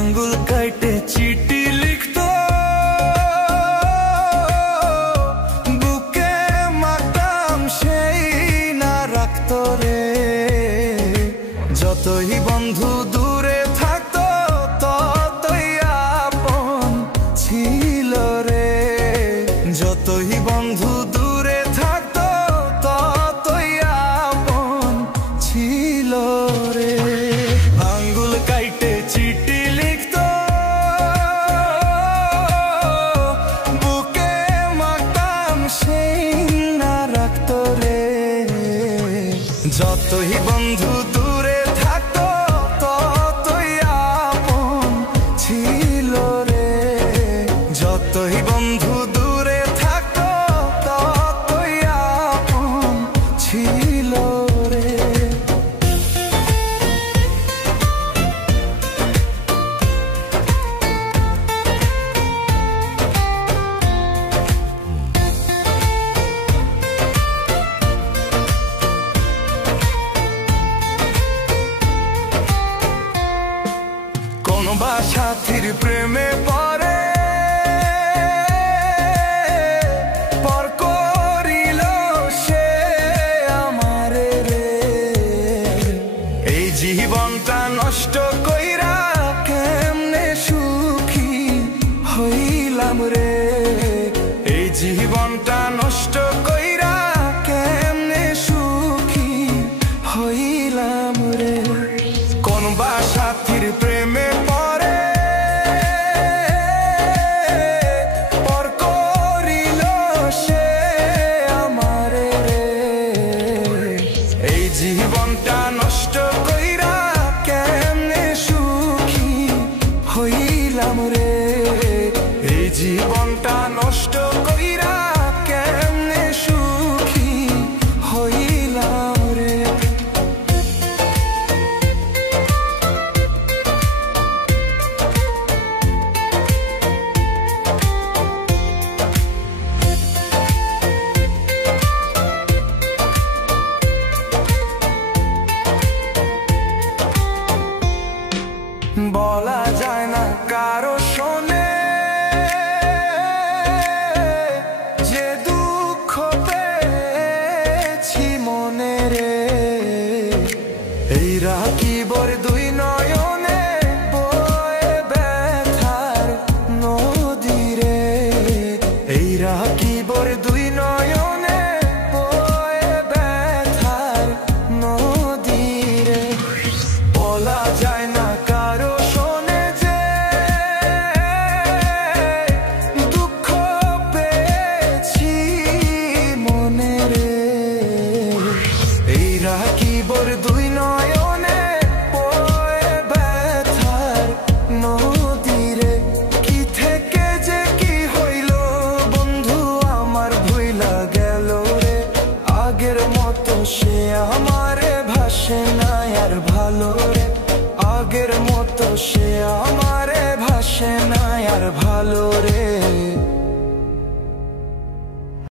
আঙ্গুল কাটে চিঠি লিখতো, বুকে মাতাম সেই না রাখতো রে। যতই বন্ধু দূরে থাকতো ততই আপন ছিল রে। যতই বন্ধু দূরে থাকতো ততই আপন ছিল রে। আঙ্গুল কাইটে চিঠি লিখতো, বুকে মাতাম সেই না রাখতো রে। যতই বন্ধু দূরে থাকতো ততই আপন ছিল রে। যতই বন্ধু দূরে থাকতো ততই আপন ছিল রে। কোন বা সাথীর প্রেমে পড়ে পর করিল সে আমারে রে। এই জীবনটা নষ্ট কইরা কেমনে সুখী হইলাম রে। এই জীবনটা নষ্ট কইরা কেমনে সুখী হইলাম রে। কোন বা সাথীর প্রেমে পড়ে পর করিল সে আমারে রে। এই জীবনটা নষ্ট কইরা কেমনে সুখী হইলাম রে। এই জীবনটা নষ্ট কইরা কেমনে সুখী হইলাম রে। বলা যায় না কারো শোনে যে দুঃখ পেয়েছি মনে রে। এই রাখিবর দুই নয়নে বয়ে ব্যথার নদী রে। এই রাখিবর দুই নয়নে বয়ে ব্যথার নদী রে। বলা যায় না কারো শোনে যে দুঃখ পেয়েছি মনে রে। এই রাখিবর দুই নয়নে বয়ে ব্যথার নদী রে। কি থেকে যে কি হইল বন্ধু আমার ভুইলা গেল রে। আগের মতো সে আমারে ভাসে না আর ভালো রে। আগের মতো সে আমারে ভাসে না আর ভালো রে।